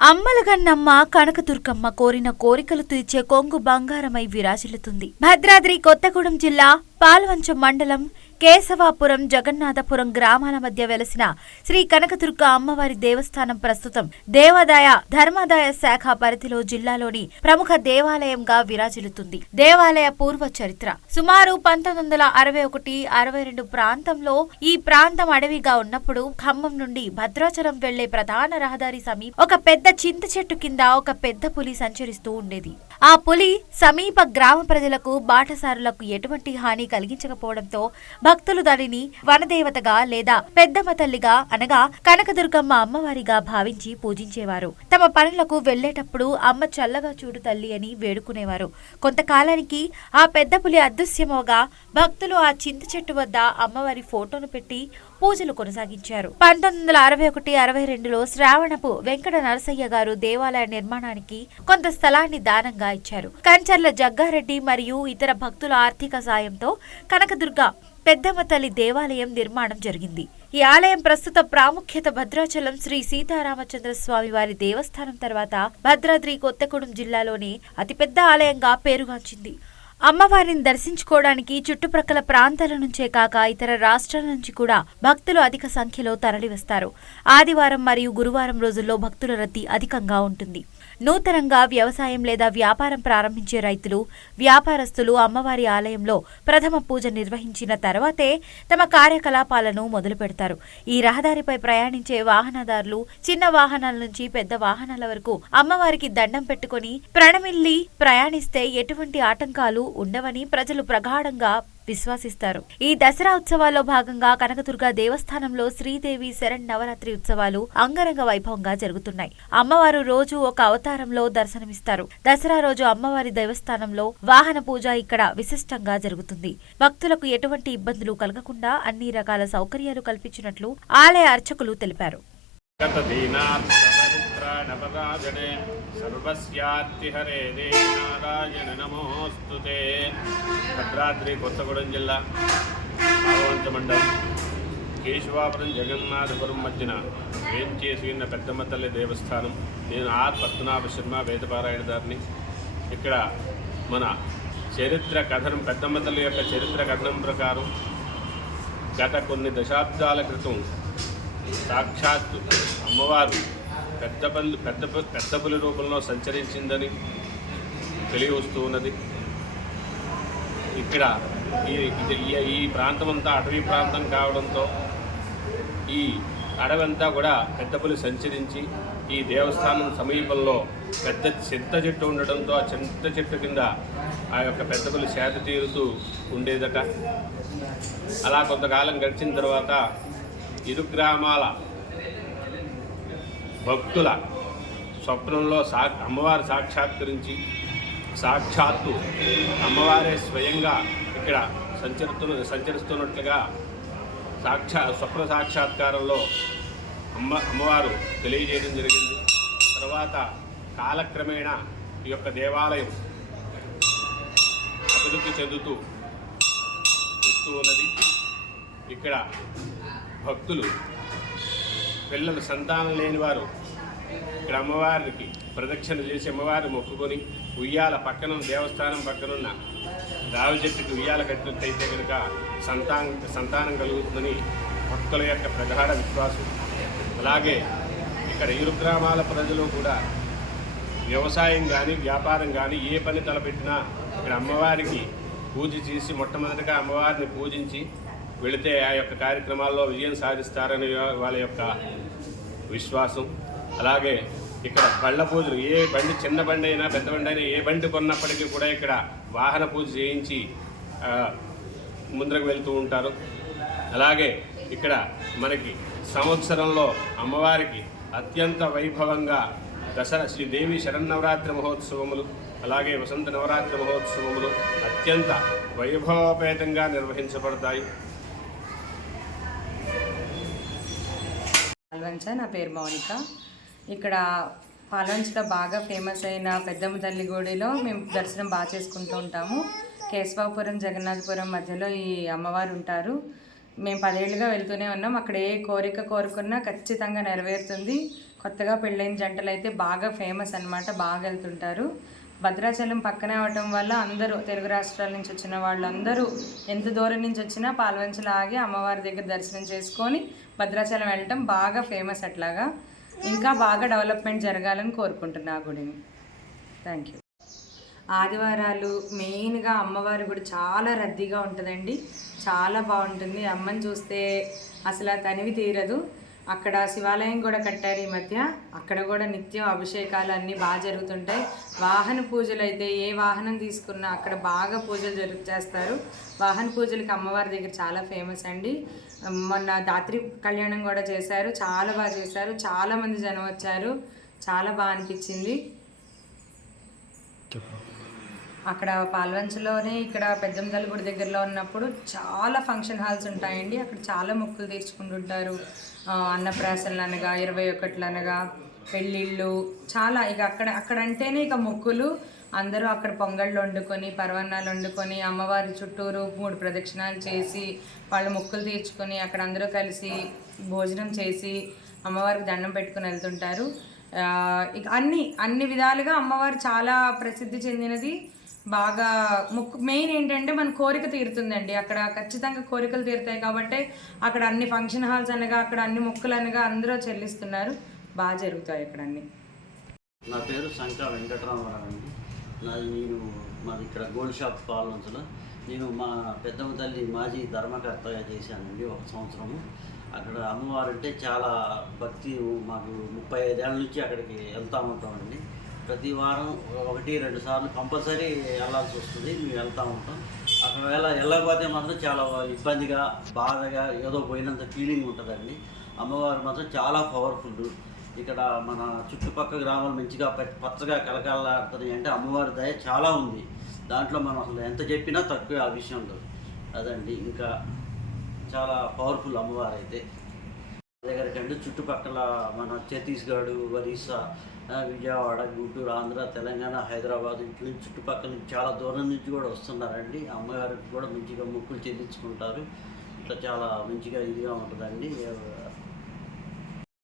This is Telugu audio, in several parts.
అమ్మలగన్నమ్మ కనకదుర్గమ్మ కోరిన కోరికలు తీర్చే కొంగు బంగారమై విరాజిల్లుతుంది. భద్రాద్రి కొత్తగూడెం జిల్లా పాల్వంచ మండలం కేశవాపురం జగన్నాథపురం గ్రామాల మధ్య వెలసిన శ్రీ కనకదుర్గ అమ్మవారి దేవస్థానం ప్రస్తుతం దేవాదాయ ధర్మాదాయ శాఖ పరిధిలో జిల్లాలోని ప్రముఖ దేవాలయంగా విరాజిల్లుతుంది. దేవాలయ పూర్వ చరిత్ర. సుమారు పంతొమ్మిది వందల అరవై ఒకటి అరవై రెండు ప్రాంతంలో ఈ ప్రాంతం అడవిగా ఉన్నప్పుడు ఖమ్మం నుండి భద్రాచలం వెళ్ళే ప్రధాన రహదారి సమీప ఒక పెద్ద చింత చెట్టు కింద ఒక పెద్ద పులి సంచరిస్తూ ఉండేది. ఆ పులి సమీప గ్రామ ప్రజలకు బాటసారులకు ఎటువంటి హాని కలిగించకపోవడంతో భక్తులు దానిని వనదేవతగా లేదా పెద్దమ్మ తల్లిగా అనగా కనకదుర్గమ్మ అమ్మవారిగా భావించి పూజించేవారు. తమ పనులకు వెళ్ళేటప్పుడు అమ్మ చల్లగా చూడు తల్లి అని వేడుకునేవారు. కొంతకాలానికి ఆ పెద్ద పులి అదృశ్యమవగా భక్తులు ఆ చింత చెట్టు వద్ద అమ్మవారి ఫోటోను పెట్టి పూజలు కొనసాగించారు. పంతొమ్మిది వందల అరవై ఒకటి అరవై రెండులో శ్రావణపు వెంకట నరసయ్య గారు దేవాలయ నిర్మాణానికి కొంత స్థలాన్ని దానంగా ఇచ్చారు. కంచర్ల జగ్గారెడ్డి మరియు ఇతర భక్తుల ఆర్థిక సాయంతో కనకదుర్గ పెద్దమ్మ తల్లి దేవాలయం నిర్మాణం జరిగింది. ఈ ఆలయం ప్రస్తుత ప్రాముఖ్యత భద్రాచలం శ్రీ సీతారామచంద్ర స్వామి వారి దేవస్థానం తర్వాత భద్రాద్రి కొత్తగూడెం జిల్లాలోని అతిపెద్ద ఆలయంగా పేరుగాంచింది. అమ్మవారిని దర్శించుకోవడానికి చుట్టుప్రక్కల ప్రాంతాల నుంచే కాక ఇతర రాష్ట్రాల నుంచి కూడా భక్తులు అధిక సంఖ్యలో తరలివస్తారు. ఆదివారం మరియు గురువారం రోజుల్లో భక్తుల రద్దీ అధికంగా ఉంటుంది. నూతనంగా వ్యవసాయం లేదా వ్యాపారం ప్రారంభించే రైతులు వ్యాపారస్తులు అమ్మవారి ఆలయంలో ప్రథమ పూజ నిర్వహించిన తర్వాతే తమ కార్యకలాపాలను మొదలు పెడతారు ఈ రహదారిపై ప్రయాణించే వాహనదారులు చిన్న వాహనాల నుంచి పెద్ద వాహనాల వరకు అమ్మవారికి దండం పెట్టుకుని ప్రణమిల్లి ప్రయాణిస్తే ఎటువంటి ఆటంకాలు ఉండవని ప్రజలు ప్రగాఢంగా విశ్వసిస్తారు. ఈ దసరా ఉత్సవాల్లో భాగంగా కనకదుర్గ దేవస్థానంలో శ్రీదేవి శరణ్ నవరాత్రి ఉత్సవాలు అంగరంగ వైభవంగా జరుగుతున్నాయి. అమ్మవారు రోజు ఒక అవతారంలో దర్శనమిస్తారు. దసరా రోజు అమ్మవారి దేవస్థానంలో వాహన పూజ ఇక్కడ విశిష్టంగా జరుగుతుంది. భక్తులకు ఎటువంటి ఇబ్బందులు కలగకుండా అన్ని రకాల సౌకర్యాలు కల్పించినట్లు ఆలయ అర్చకులు తెలిపారు. गतदीनार्थपरित्राणपराजने సర్వస్యాత్తిహరే దేవి నారాయణ నమోస్తు భద్రాద్రి కొత్తగూడెం జిల్లా ఆవంచ మండలం కేశవాపురం జగన్నాథపురం మధ్యన ఏం చేసి ఉన్న పెద్దమ్మ తల్లి దేవస్థానం నేను ఆర్ పద్మనాభ శర్మ వేదపారాయణదారిని ఇక్కడ మన చరిత్ర కథనం పెద్దమ్మ తల్లి యొక్క చరిత్ర కథనం ప్రకారం గత కొన్ని దశాబ్దాల క్రితం సాక్షాత్తు అమ్మవారు పెద్ద పల్లి పెద్ద ప- పెద్ద పులి రూపంలో సంచరించిందని తెలియవస్తూ ఉన్నది ఇక్కడ ఈ ఈ- ప్రాంతం అంతా అటవీ ప్రాంతం కావడంతో ఈ అడవంతా కూడా పెద్ద పులి సంచరించి ఈ దేవస్థానం సమీపంలో పెద్ద చింత చెట్టు ఉండడంతో ఆ చింత చెట్టు కింద ఆ యొక్క పెద్ద పులి సేద తీరుతూ ఉండేదట. అలా కొంతకాలం గడిచిన తర్వాత ఇరు గ్రామాల భక్తుల స్వప్నంలో సా అమ్మవారు సాక్షాత్కరించి సాక్షాత్తు అమ్మవారే స్వయంగా ఇక్కడ సంచరిస్తున్న సంచరిస్తున్నట్లుగా సాక్షా స్వప్న సాక్షాత్కారంలో అమ్మ అమ్మవారు తెలియజేయడం జరిగింది. తర్వాత కాలక్రమేణా ఈ యొక్క దేవాలయం అభివృద్ధి చెందుతూ వస్తూ ఉన్నది. ఇక్కడ భక్తులు పిల్లలు సంతానం లేని వారు ఇక్కడ అమ్మవారికి ప్రదక్షిణ చేసి అమ్మవారిని మొక్కుకొని ఉయ్యాల పక్కన దేవస్థానం పక్కనున్న రావి చెట్టుకి ఉయ్యాల కట్టినట్టయితే కనుక సంతానం సంతానం కలుగుతుందని భక్తుల యొక్క ప్రగాఢ విశ్వాసం. అలాగే ఇక్కడ ఇరు గ్రామాల ప్రజలు కూడా వ్యవసాయం కానీ వ్యాపారం కానీ ఏ పని తలపెట్టినా ఇక్కడ అమ్మవారికి పూజ చేసి మొట్టమొదటిగా అమ్మవారిని పూజించి వెళితే ఆ యొక్క కార్యక్రమాల్లో విజయం సాధిస్తారని వాళ్ళ యొక్క విశ్వాసం. అలాగే ఇక్కడ బళ్ళ పూజలు ఏ బండి చిన్న బండి అయినా పెద్ద బండి అయినా ఏ బండి కొన్నప్పటికీ కూడా ఇక్కడ వాహన పూజ చేయించి ముందరకు వెళ్తూ ఉంటారు. అలాగే ఇక్కడ మనకి సంవత్సరంలో అమ్మవారికి అత్యంత వైభవంగా దసరా శ్రీదేవి శరన్నవరాత్రి మహోత్సవములు అలాగే వసంత నవరాత్రి మహోత్సవములు అత్యంత వైభవపేతంగా నిర్వహించబడతాయి. పాల్వంచ నా పేరు మౌనిక. ఇక్కడ పాల్వంచలో బాగా ఫేమస్ అయిన పెద్దమ్మ తల్లి గుడిలో మేము దర్శనం బాగా చేసుకుంటూ ఉంటాము. కేశవాపురం జగన్నాథపురం మధ్యలో ఈ అమ్మవారు ఉంటారు. మేము పదేళ్ళుగా వెళ్తూనే ఉన్నాం. అక్కడ ఏ కోరిక కోరుకున్నా ఖచ్చితంగా నెరవేరుతుంది. కొత్తగా పెళ్ళైన జంటలు అయితే బాగా ఫేమస్ అన్నమాట. బాగా వెళ్తుంటారు. భద్రాచలం పక్కనే అవటం వల్ల అందరూ తెలుగు రాష్ట్రాల నుంచి వచ్చిన వాళ్ళందరూ ఎంత దూరం నుంచి వచ్చినా పాల్వంచలు ఆగి అమ్మవారి దగ్గర దర్శనం చేసుకొని భద్రాచలం వెళ్ళటం బాగా ఫేమస్ అట్లాగా. ఇంకా బాగా డెవలప్మెంట్ జరగాలని కోరుకుంటున్నా ఆ గుడిని. థ్యాంక్ యూ ఆదివారాలు మెయిన్గా అమ్మవారి గుడి చాలా రద్దీగా ఉంటుందండి. చాలా బాగుంటుంది. అమ్మని చూస్తే అసలు ఆ తనివి తీరదు. అక్కడ శివాలయం కూడా కట్టారు ఈ మధ్య. అక్కడ కూడా నిత్యం అభిషేకాలు అన్నీ బాగా జరుగుతుంటాయి. వాహన పూజలు అయితే ఏ వాహనం తీసుకున్నా అక్కడ బాగా పూజలు జరుగు చేస్తారు. వాహన పూజలకి అమ్మవారి దగ్గర చాలా ఫేమస్ అండి. మొన్న దాత్రి కళ్యాణం కూడా చేశారు. చాలా బాగా చేశారు. చాలా మంది జనం వచ్చారు. చాలా బాగా అనిపించింది. అక్కడ పాల్వంచలోనే ఇక్కడ పెద్దందల గుడి దగ్గరలో ఉన్నప్పుడు చాలా ఫంక్షన్ హాల్స్ ఉంటాయండి. అక్కడ చాలా మొక్కులు తీర్చుకుంటుంటారు. అన్నప్రాసలు అన్నప్రాసనలు అనగా ఇరవై ఒకట్లు అనగా పెళ్ళిళ్ళు చాలా ఇక అక్కడ అక్కడంటేనే ఇక మొక్కులు. అందరూ అక్కడ పొంగళ్ళు వండుకొని పర్వన్నాలు వండుకొని అమ్మవారి చుట్టూరు మూడు ప్రదక్షిణాలు చేసి వాళ్ళు మొక్కులు తీర్చుకొని అక్కడ అందరూ కలిసి భోజనం చేసి అమ్మవారికి దండం పెట్టుకుని వెళ్తుంటారు. ఇక అన్ని అన్ని విధాలుగా అమ్మవారు చాలా ప్రసిద్ధి చెందినది. బాగా ముక్కు మెయిన్ ఏంటంటే మన కోరిక తీరుతుందండి. అక్కడ ఖచ్చితంగా కోరికలు తీరుతాయి కాబట్టి అక్కడ అన్ని ఫంక్షన్ హాల్స్ అనగా అక్కడ అన్ని మొక్కులు అనగా అందరూ చెల్లిస్తున్నారు. బాగా జరుగుతాయి అక్కడ అన్ని. నా పేరు శంకర వెంకటరామారావు అండి. నాది నేను మాది ఇక్కడ గోల్డ్ షాప్ పాలనంచులో నేను మా పెద్దమ్మ తల్లి మాజీ ధర్మకర్తగా చేశానండి ఒక సంవత్సరము. అక్కడ అమ్మవారు అంటే చాలా భక్తి. మాకు ముప్పై ఐదేళ్ళ నుంచి అక్కడికి వెళ్తా ఉంటామండి. ప్రతి వారం ఒకటి రెండు సార్లు కంపల్సరీ వెళ్ళాల్సి వస్తుంది. మేము వెళ్తూ ఉంటాం. ఒకవేళ వెళ్ళకపోతే మాత్రం చాలా ఇబ్బందిగా బాధగా ఏదో పోయినంత ఫీలింగ్ ఉంటుందండి. అమ్మవారు మాత్రం చాలా పవర్ఫుల్ ఇక్కడ మన చుట్టుపక్కల గ్రామాలు మంచిగా పచ్చగా కలకాలాడుతున్నాయి అంటే అమ్మవారి దయ చాలా ఉంది. దాంట్లో మనం అసలు ఎంత చెప్పినా తక్కువే ఆ విషయంలో. అదండి. ఇంకా చాలా పవర్ఫుల్ అమ్మవారు అయితే దగ్గరకండి. చుట్టుపక్కల మన ఛత్తీస్గఢ్ ఒరిస్సా విజయవాడ గుంటూరు ఆంధ్ర తెలంగాణ హైదరాబాద్ ఇట్ల చుట్టుపక్కల నుంచి చాలా దూరం నుంచి కూడా వస్తున్నారండి. అమ్మగారికి కూడా మంచిగా మొక్కులు చెల్లించుకుంటారు. ఇట్లా చాలా మంచిగా ఇదిగా ఉంటుందండి.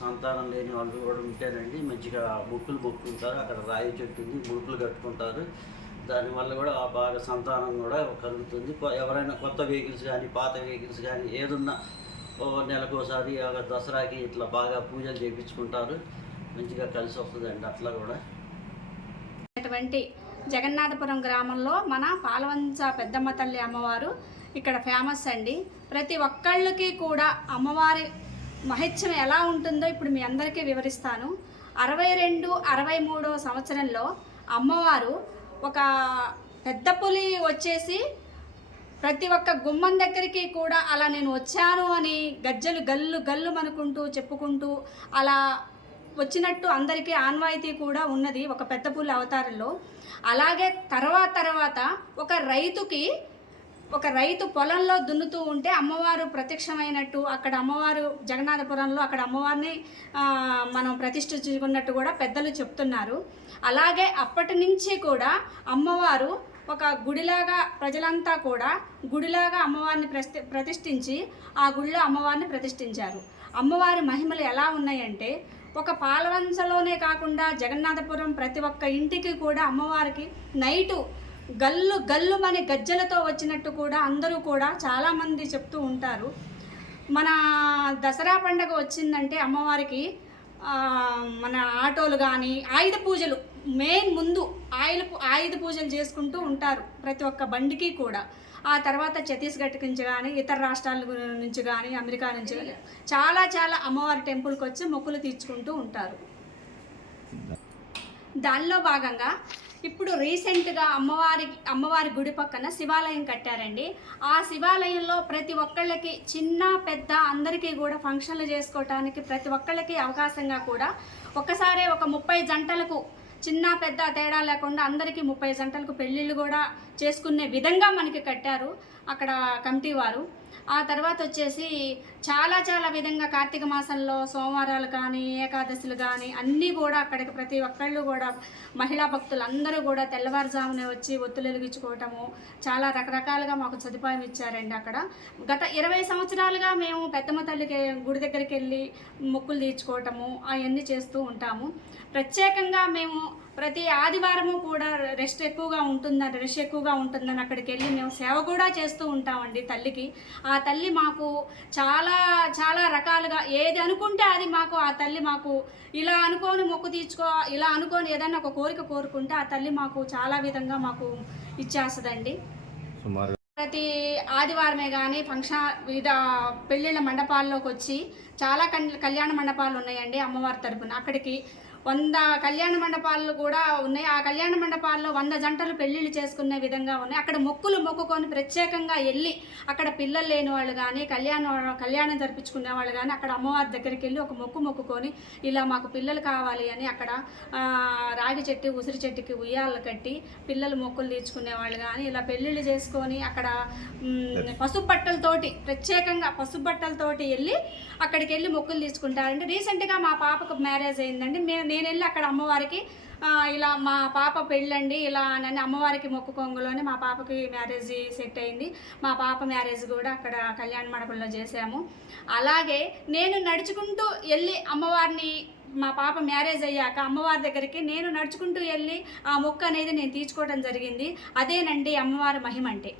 సంతానం లేని వాళ్ళు కూడా ఉంటేనండి మంచిగా ముక్కులు మొక్కుంటారు అక్కడ రాయి చెట్టు ఉంది ముక్కులు కట్టుకుంటారు. దానివల్ల కూడా ఆ బాగా సంతానం కూడా కలుగుతుంది. ఎవరైనా కొత్త వెహికల్స్ కానీ పాత వెహికల్స్ కానీ ఏదున్నా ఓ నెలకు దసరాకి ఇట్లా బాగా పూజలు చేయించుకుంటారు మంచిగా కలిసి వస్తుందండి అట్లా కూడా. అటువంటి జగన్నాథపురం గ్రామంలో మన పాలవంచ పెద్దమ్మ తల్లి అమ్మవారు ఇక్కడ ఫేమస్ అండి. ప్రతి ఒక్కళ్ళకి కూడా అమ్మవారి మహిత్యం ఎలా ఉంటుందో ఇప్పుడు మీ అందరికీ వివరిస్తాను. అరవై రెండు అరవై మూడో సంవత్సరంలో అమ్మవారు ఒక పెద్ద పులి వచ్చేసి ప్రతి ఒక్క గుమ్మం దగ్గరికి కూడా అలా నేను వచ్చాను అని గజ్జలు గల్లు గల్లు అనుకుంటూ చెప్పుకుంటూ అలా వచ్చినట్టు అందరికీ ఆన్వాయితీ కూడా ఉన్నది ఒక పెద్ద పులి అవతారంలో. అలాగే తర్వాత తర్వాత ఒక రైతుకి ఒక రైతు పొలంలో దున్నుతూ ఉంటే అమ్మవారు ప్రత్యక్షమైనట్టు అక్కడ అమ్మవారు జగన్నాథపురంలో అక్కడ అమ్మవారిని మనం ప్రతిష్ఠించుకున్నట్టు కూడా పెద్దలు చెప్తున్నారు. అలాగే అప్పటి నుంచి కూడా అమ్మవారు ఒక గుడిలాగా ప్రజలంతా కూడా గుడిలాగా అమ్మవారిని ప్రస్తి ప్రతిష్ఠించి ఆ గుడిలో అమ్మవారిని ప్రతిష్ఠించారు. అమ్మవారి మహిమలు ఎలా ఉన్నాయంటే ఒక పాలవంచలోనే కాకుండా జగన్నాథపురం ప్రతి ఒక్క ఇంటికి కూడా అమ్మవారికి నైటు గల్లు గల్లు మన గజ్జలతో వచ్చినట్టు కూడా అందరూ కూడా చాలామంది చెప్తూ ఉంటారు. మన దసరా పండగ వచ్చిందంటే అమ్మవారికి మన ఆటోలు కానీ ఆయుధ పూజలు మెయిన్ ముందు ఆయుధ ఆయుధ పూజలు చేసుకుంటూ ఉంటారు ప్రతి ఒక్క బండికి కూడా. ఆ తర్వాత ఛత్తీస్గఢ్ నుంచి కానీ ఇతర రాష్ట్రాల నుంచి కానీ అమెరికా నుంచి కానీ చాలా చాలా అమ్మవారి టెంపుల్కి వచ్చి మొక్కులు తీర్చుకుంటూ ఉంటారు. దానిలో భాగంగా ఇప్పుడు రీసెంట్గా అమ్మవారి అమ్మవారి గుడి పక్కన శివాలయం కట్టారండి. ఆ శివాలయంలో ప్రతి ఒక్కళ్ళకి చిన్న పెద్ద అందరికీ కూడా ఫంక్షన్లు చేసుకోవటానికి ప్రతి ఒక్కళ్ళకి అవకాశంగా కూడా ఒక్కసారే ఒక ముప్పై జంటలకు చిన్న పెద్ద తేడా లేకుండా అందరికీ ముప్పై జంటలకు పెళ్ళిళ్ళు కూడా చేసుకునే విధంగా మనకి కట్టారు అక్కడ కమిటీ వారు. ఆ తర్వాత వచ్చేసి చాలా చాలా విధంగా కార్తీక మాసంలో సోమవారాలు కానీ ఏకాదశులు కానీ అన్నీ కూడా అక్కడికి ప్రతి ఒక్కళ్ళు కూడా మహిళా భక్తులు అందరూ కూడా తెల్లవారుజామునే వచ్చి ఒత్తులు వెలిగించుకోవటము చాలా రకరకాలుగా మాకు సదుపాయం ఇచ్చారండి అక్కడ. గత ఇరవై సంవత్సరాలుగా మేము పెద్దమ్మ తల్లికి గుడి దగ్గరికి వెళ్ళి మొక్కులు తీర్చుకోవటము అవన్నీ చేస్తూ ఉంటాము. ప్రత్యేకంగా మేము ప్రతి ఆదివారము కూడా రెస్ట్ ఎక్కువగా ఉంటుందని రెస్ట్ ఎక్కువగా ఉంటుందని అక్కడికి వెళ్ళి మేము సేవ కూడా చేస్తూ ఉంటామండి తల్లికి. ఆ తల్లి మాకు చాలా చాలా రకాలుగా ఏది అనుకుంటే అది మాకు ఆ తల్లి మాకు ఇలా అనుకోని మొక్కు తీర్చుకో ఇలా అనుకోని ఏదైనా ఒక కోరిక కోరుకుంటే ఆ తల్లి మాకు చాలా విధంగా మాకు ఇచ్చేస్తుందండి. ప్రతి ఆదివారమే కానీ ఫంక్షన్ వివిధ పెళ్ళిళ్ళ మండపాల్లోకి వచ్చి చాలా కళ్యాణ మండపాలు ఉన్నాయండి అమ్మవారి తరపున. అక్కడికి వంద కళ్యాణ మండపాలు కూడా ఉన్నాయి. ఆ కళ్యాణ మండపాల్లో వంద జంటలు పెళ్ళిళ్ళు చేసుకునే విధంగా ఉన్నాయి. అక్కడ మొక్కులు మొక్కుకొని ప్రత్యేకంగా వెళ్ళి అక్కడ పిల్లలు లేని వాళ్ళు కానీ కళ్యాణం కళ్యాణం జరిపించుకునే వాళ్ళు కానీ అక్కడ అమ్మవారి దగ్గరికి వెళ్ళి ఒక మొక్కు మొక్కుకొని ఇలా మాకు పిల్లలు కావాలి అని అక్కడ రాగి చెట్టు ఉసిరి చెట్టుకి ఉయ్యాలు కట్టి పిల్లలు మొక్కులు తీర్చుకునే వాళ్ళు కానీ ఇలా పెళ్ళిళ్ళు చేసుకొని అక్కడ పసుపు బట్టలతోటి ప్రత్యేకంగా పసుపు బట్టలతోటి వెళ్ళి అక్కడికి వెళ్ళి మొక్కులు తీసుకుంటారండి రీసెంట్గా మా పాపకు మ్యారేజ్ అయిందండి. మేము నేను వెళ్ళి అక్కడ అమ్మవారికి ఇలా మా పాప పెళ్ళండి ఇలా అని అమ్మవారికి మొక్కుకొంగులోనే మా పాపకి మ్యారేజ్ సెట్ అయింది. మా పాప మ్యారేజ్ కూడా అక్కడ కళ్యాణ మండపంలో చేసాము అలాగే నేను నడుచుకుంటూ వెళ్ళి అమ్మవారిని మా పాప మ్యారేజ్ అయ్యాక అమ్మవారి దగ్గరికి నేను నడుచుకుంటూ వెళ్ళి ఆ మొక్క అనేది నేను తీర్చుకోవడం జరిగింది. అదేనండి అమ్మవారి మహిమ అంటే.